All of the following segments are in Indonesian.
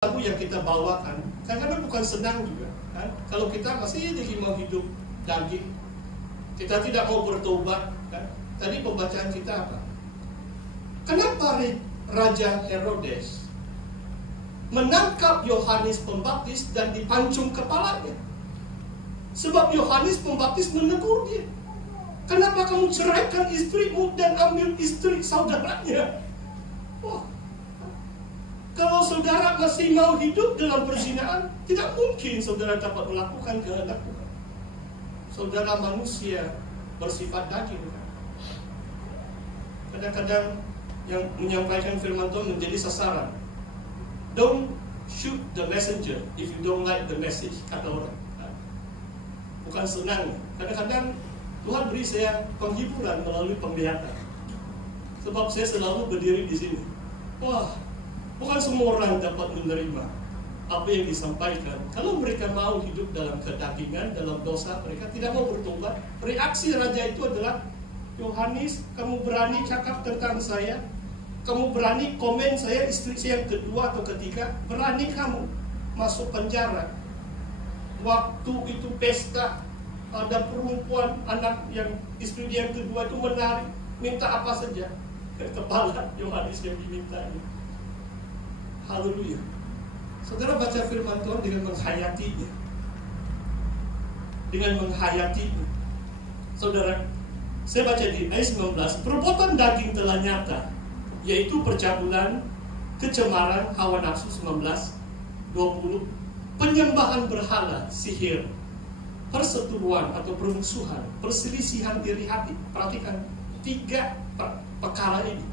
lagu yang kita bawakan kadang-kadang bukan senang juga kan? Kalau kita masih lagi mau hidup daging, kita tidak mau bertobat kan? Tadi pembacaan kita apa? Kenapa Raja Herodes menangkap Yohanes Pembaptis dan dipancung kepalanya? Sebab Yohanes Pembaptis menegur dia. Kenapa kamu ceraikan istrimu dan ambil istri saudaranya? Wah, kalau saudara masih mau hidup dalam perzinahan, tidak mungkin saudara dapat melakukan kehendak Tuhan. Saudara manusia bersifat daging. Kadang-kadang yang menyampaikan firman Tuhan menjadi sasaran. Don't shoot the messenger if you don't like the message, kata orang. Bukan senang. Kadang-kadang Tuhan beri saya penghiburan melalui penglihatan. Sebab saya selalu berdiri di sini. Wah, bukan semua orang dapat menerima apa yang disampaikan. Kalau mereka mau hidup dalam kedagingan, dalam dosa, mereka tidak mau bertobat. Reaksi raja itu adalah, Yohanes, kamu berani cakap tentang saya? Kamu berani komen saya istri saya yang kedua atau ketiga? Berani kamu masuk penjara? Waktu itu pesta, ada perempuan anak yang istri dia yang kedua itu menari, minta apa saja ke kepala Yohanes yang dimintanya. Haleluya. Saudara baca firman Tuhan dengan menghayatinya. Dengan menghayatinya. Saudara, saya baca di ayat 19, perbuatan daging telah nyata, yaitu percabulan, kecemaran, hawa nafsu 19, 20, penyembahan berhala, sihir, perseteruan atau permusuhan, perselisihan iri hati. Perhatikan 3 perkara ini.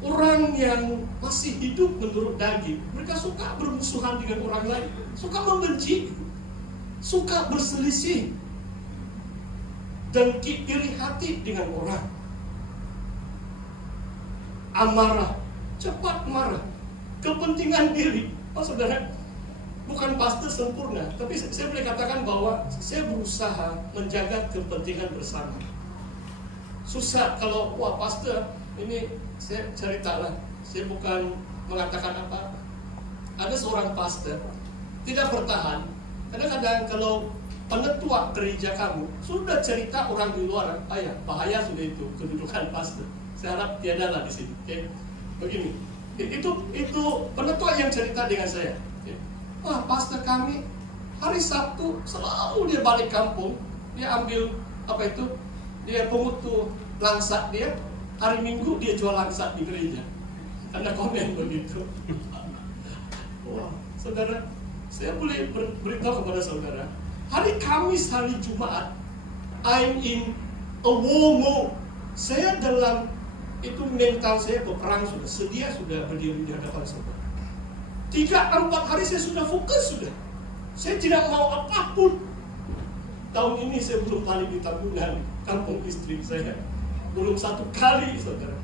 Orang yang masih hidup menurut daging, mereka suka bermusuhan dengan orang lain, suka membenci, suka berselisih, dan iri hati dengan orang. Amarah, cepat marah, kepentingan diri. Oh saudara, bukan pastor sempurna, tapi saya boleh katakan bahwa saya berusaha menjaga kepentingan bersama. Susah kalau, wah pastor, ini saya ceritalah, saya bukan mengatakan apa-apa. Ada seorang pastor tidak bertahan. Kadang-kadang kalau penetua gereja kamu sudah cerita orang di luar, ayah bahaya sudah itu kedudukan pastor. Saya harap tiada lah di sini. Okay? Begini, itu penetua yang cerita dengan saya. Okay? Wah, pastor kami hari Sabtu selalu dia balik kampung, dia ambil apa itu, dia pungut tuh langsat dia. Hari Minggu dia jual langsat di gereja. Anda komen begitu. Wah, saudara, saya boleh beritahu kepada saudara, hari Kamis, hari Jumat, I'm in a war mode. Saya dalam itu mental saya berperang sudah, sedia sudah berdiri di hadapan saudara. 3-4 hari saya sudah fokus sudah. Saya tidak mau apapun. Tahun ini saya belum balik di tabungan kampung istri saya. Belum 1 kali saudara.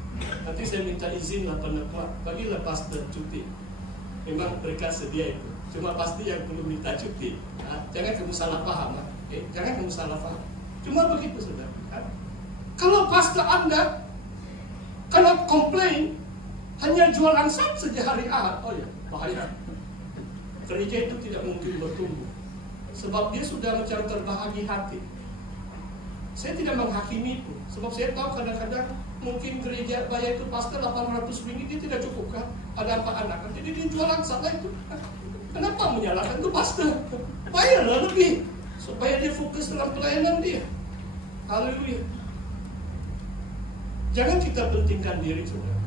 Nanti saya minta izin lah penetua, bagilah pastor cuti. Memang mereka sedia itu. Cuma pasti yang belum minta cuti. Nah, jangan kamu salah paham. Jangan kamu salah paham. Cuma begitu saudara. Kalau pastor Anda kalau komplain hanya jualan sab saja hari Ahad, oh ya bahaya. Gereja itu tidak mungkin bertumbuh. Sebab dia sudah macam terbahagi hati. Saya tidak menghakimi itu, sebab saya tahu kadang-kadang mungkin gereja bayar itu pastor 800 ringgit, dia tidak cukup kan? Ada 4 anak, jadi dia jualan salah itu. Kenapa menyalahkan itu pastor? Bayarlah lebih, supaya dia fokus dalam pelayanan dia. Haleluya. Jangan kita pentingkan diri saudara.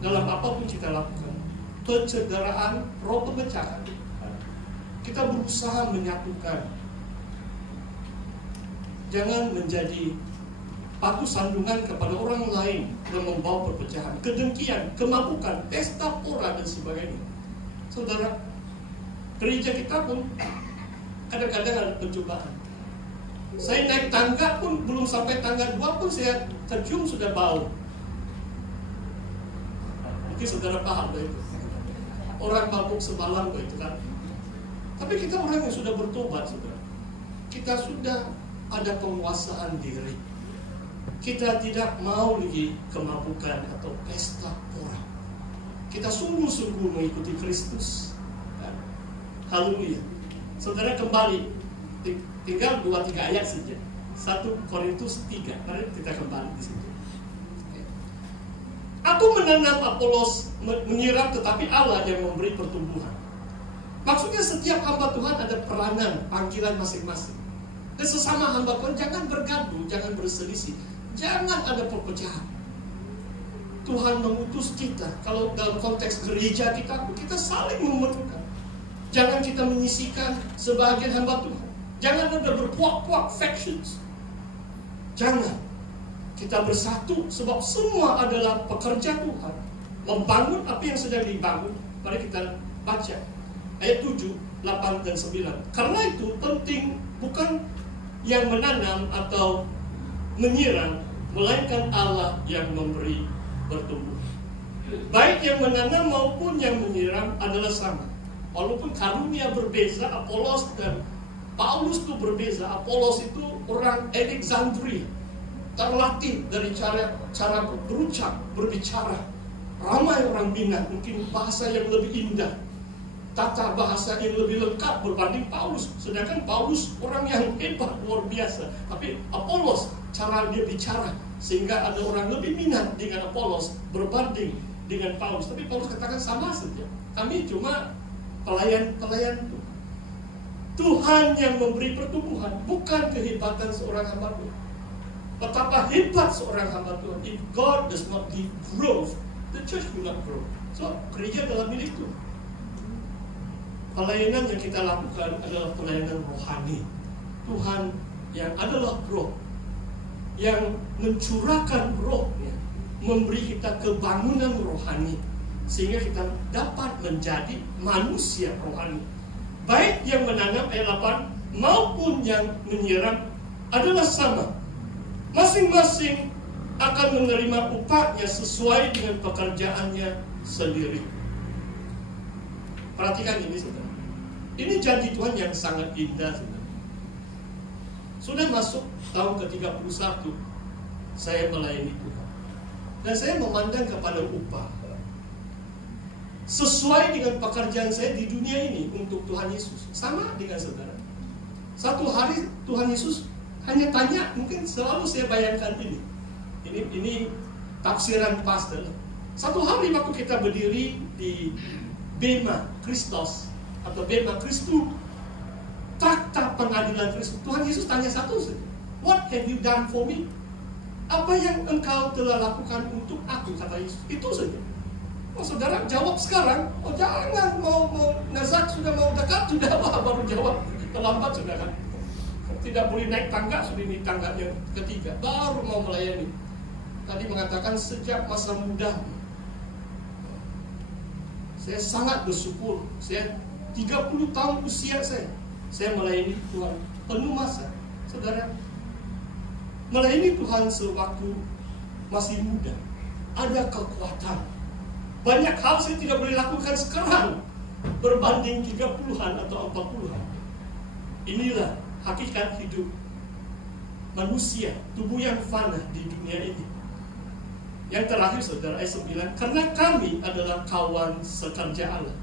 Dalam apapun kita lakukan, pencederaan, roh pemecahan, kita berusaha menyatukan. Jangan menjadi batu sandungan kepada orang lain yang membawa perpecahan, kedengkian, kemabukan, pesta pora dan sebagainya. Saudara, gereja kita pun kadang-kadang ada pencobaan. Saya naik tangga pun belum sampai tangga 2 pun saya tercium sudah bau. Mungkin saudara paham itu. Orang mabuk semalam itu kan. Tapi kita orang yang sudah bertobat saudara. Kita sudah ada penguasaan diri. Kita tidak mau lagi kemabukan atau pesta pora. Kita sungguh-sungguh mengikuti Kristus. Haleluya. Saudara kembali, tinggal 2-3 ayat saja. 1 Korintus 3, mari kita kembali di situ. Aku menanam, Apolos menyiram, tetapi Allah yang memberi pertumbuhan. Maksudnya setiap hamba Tuhan ada peranan, panggilan masing-masing. Dan sesama hamba Tuhan jangan bergaduh, jangan berselisih, jangan ada perpecahan. Tuhan mengutus kita, kalau dalam konteks gereja kita saling memerlukan. Jangan kita menyisihkan sebagian hamba Tuhan. Jangan ada berpuak-puak factions. Jangan. Kita bersatu sebab semua adalah pekerja Tuhan. Membangun apa yang sedang dibangun. Mari kita baca ayat 7, 8 dan 9. Karena itu penting bukan yang menanam atau menyiram, melainkan Allah yang memberi bertumbuh. Baik yang menanam maupun yang menyiram adalah sama. Walaupun karunia berbeza, Apolos dan Paulus itu berbeza. Apolos itu orang Alexandria, terlatih dari cara berucap, berbicara. Ramai orang minat, mungkin bahasa yang lebih indah, tata bahasa yang lebih lengkap berbanding Paulus. Sedangkan Paulus orang yang hebat, luar biasa. Tapi Apolos, cara dia bicara, sehingga ada orang lebih minat dengan Apolos berbanding dengan Paulus. Tapi Paulus katakan sama saja. Kami cuma pelayan Tuhan. Tuhan yang memberi pertumbuhan, bukan kehebatan seorang hamba Tuhan. Betapa hebat seorang hamba Tuhan. If God does not give growth, the church will not grow. So, gereja adalah milik Tuhan. Pelayanan yang kita lakukan adalah pelayanan rohani. Tuhan yang adalah roh, yang mencurahkan rohnya, memberi kita kebangunan rohani, sehingga kita dapat menjadi manusia rohani. Baik yang menanam, ayat 8, maupun yang menyiram adalah sama. Masing-masing akan menerima upahnya sesuai dengan pekerjaannya sendiri. Perhatikan ini, saudara. Ini janji Tuhan yang sangat indah, saudara. Sudah masuk tahun ke-31 saya melayani Tuhan, dan saya memandang kepada upah sesuai dengan pekerjaan saya di dunia ini untuk Tuhan Yesus. Sama dengan saudara. Satu hari Tuhan Yesus hanya tanya, mungkin selalu saya bayangkan ini tafsiran pastor. Satu hari waktu kita berdiri di Bema Kristus atau Bema Kristus, Traktat Pengadilan Kristus, Tuhan Yesus tanya satu saja, what have you done for me? Apa yang engkau telah lakukan untuk aku, kata Yesus. Itu saja. Oh, saudara jawab sekarang, oh jangan, mau nazak sudah mau dekat, sudah baru jawab, terlambat sudah kan. Tidak boleh naik tangga, sudah ini tangga yang ketiga, baru mau melayani. Tadi mengatakan sejak masa muda saya sangat bersyukur. Saya 30 tahun usia saya melayani Tuhan penuh masa. Saudara, melayani Tuhan sewaktu masih muda, ada kekuatan. Banyak hal saya tidak boleh lakukan sekarang berbanding 30-an atau 40-an. Inilah hakikat hidup manusia, tubuh yang fana di dunia ini. Yang terakhir, saudara, ayat 9, karena kami adalah kawan sekerja Allah.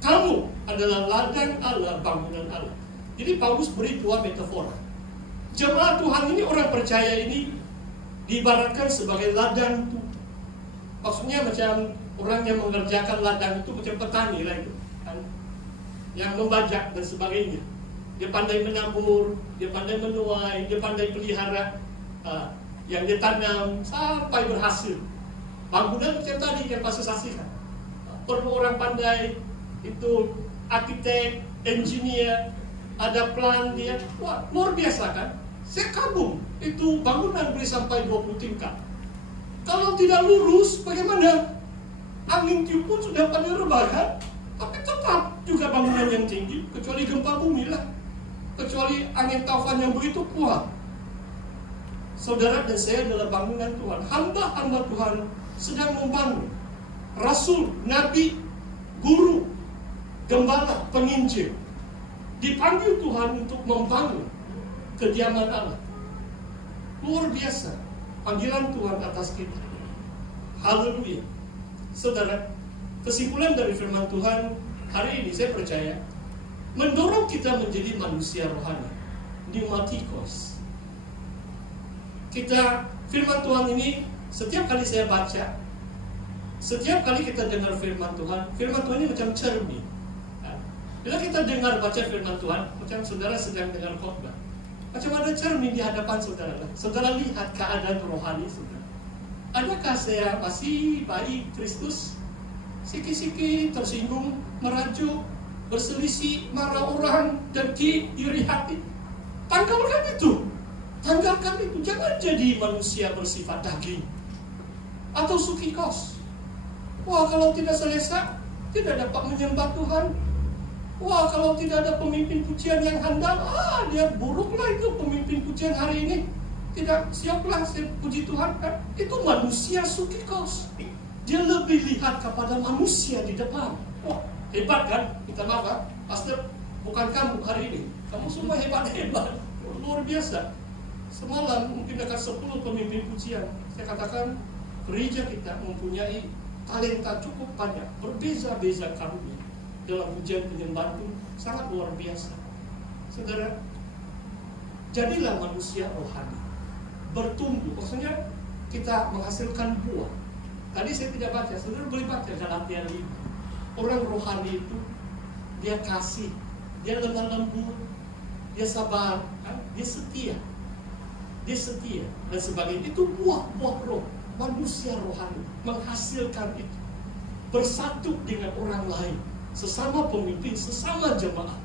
Kamu adalah ladang Allah, bangunan Allah. Jadi Paulus beri dua metafora. Jemaat Tuhan ini, orang percaya ini diibaratkan sebagai ladang Tuhan. Maksudnya macam orang yang mengerjakan ladang itu macam petani lah itu, kan? Yang membajak dan sebagainya. Dia pandai menabur, dia pandai menuai, dia pandai pelihara yang dia tanam sampai berhasil. Bangunan macam tadi yang pasti saksikan. Perlu orang pandai, itu arsitek, engineer, ada plan dia. Wah, luar biasa kan? Saya kagum, itu bangunan boleh sampai 20 tingkat. Kalau tidak lurus, bagaimana? Angin tiup pun sudah pandai rebah, tapi tetap juga bangunan yang tinggi, kecuali gempa bumi lah. Kecuali angin taufan yang begitu kuat. Saudara dan saya adalah bangunan Tuhan. Hamba-hamba Tuhan sedang membangun. Rasul, nabi, guru, gembala, penginjil dipanggil Tuhan untuk membangun kediaman Allah. Luar biasa panggilan Tuhan atas kita. Haleluya. Saudara, kesimpulan dari firman Tuhan hari ini, saya percaya mendorong kita menjadi manusia rohani, pneumatikos. Kita, firman Tuhan ini, setiap kali saya baca, setiap kali kita dengar firman Tuhan ini macam cermin. Bila kita dengar baca firman Tuhan, macam saudara sedang dengar khotbah, macam ada cermin di hadapan saudara. Saudara lihat keadaan rohani saudara. Adakah saya masih baik Kristus? Sikit-sikit tersinggung, merajuk, berselisih, marah orang, dengki, iri hati. Tanggalkan itu. Tanggalkan itu. Jangan jadi manusia bersifat daging atau sukikos. Wah, kalau tidak selesa, tidak dapat menyembah Tuhan. Wah, kalau tidak ada pemimpin pujian yang handal, dia buruklah itu pemimpin pujian hari ini. Tidak siaplah saya puji Tuhan kan? Itu manusia sukikos. Dia lebih lihat kepada manusia di depan. Wah, hebat kan? Minta maaf, pastor, bukan kamu hari ini. Kamu semua hebat-hebat, luar biasa. Semalam mungkin dekat 10 pemimpin pujian. Saya katakan gereja kita mempunyai talenta cukup banyak, berbeza-beza karunia dalam pujian penyembahan itu sangat luar biasa. Saudara, jadilah manusia rohani. Bertumbuh, maksudnya kita menghasilkan buah. Tadi saya tidak baca, saudara boleh baca Galatia 5. Orang rohani itu dia kasih, dia lemah lembut, dia sabar, dia setia, dan sebagainya. Itu buah-buah roh, manusia rohani menghasilkan itu, bersatu dengan orang lain, sesama pemimpin, sesama jemaat,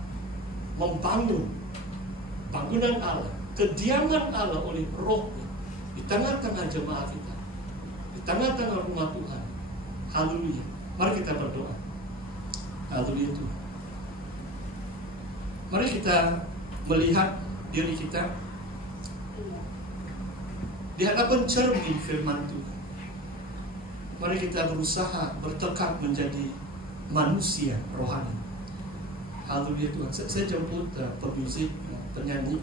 membangun bangunan Allah, kediaman Allah oleh rohnya di tengah-tengah jemaat kita, di tengah-tengah rumah Tuhan. Haleluya. Mari kita berdoa. Haleluya Tuhan. Mari kita melihat diri kita di hadapan cermin firman Tuhan. Mari kita berusaha bertekad menjadi manusia rohani. Haleluya Tuhan. Saya jemput pemusik, penyanyi.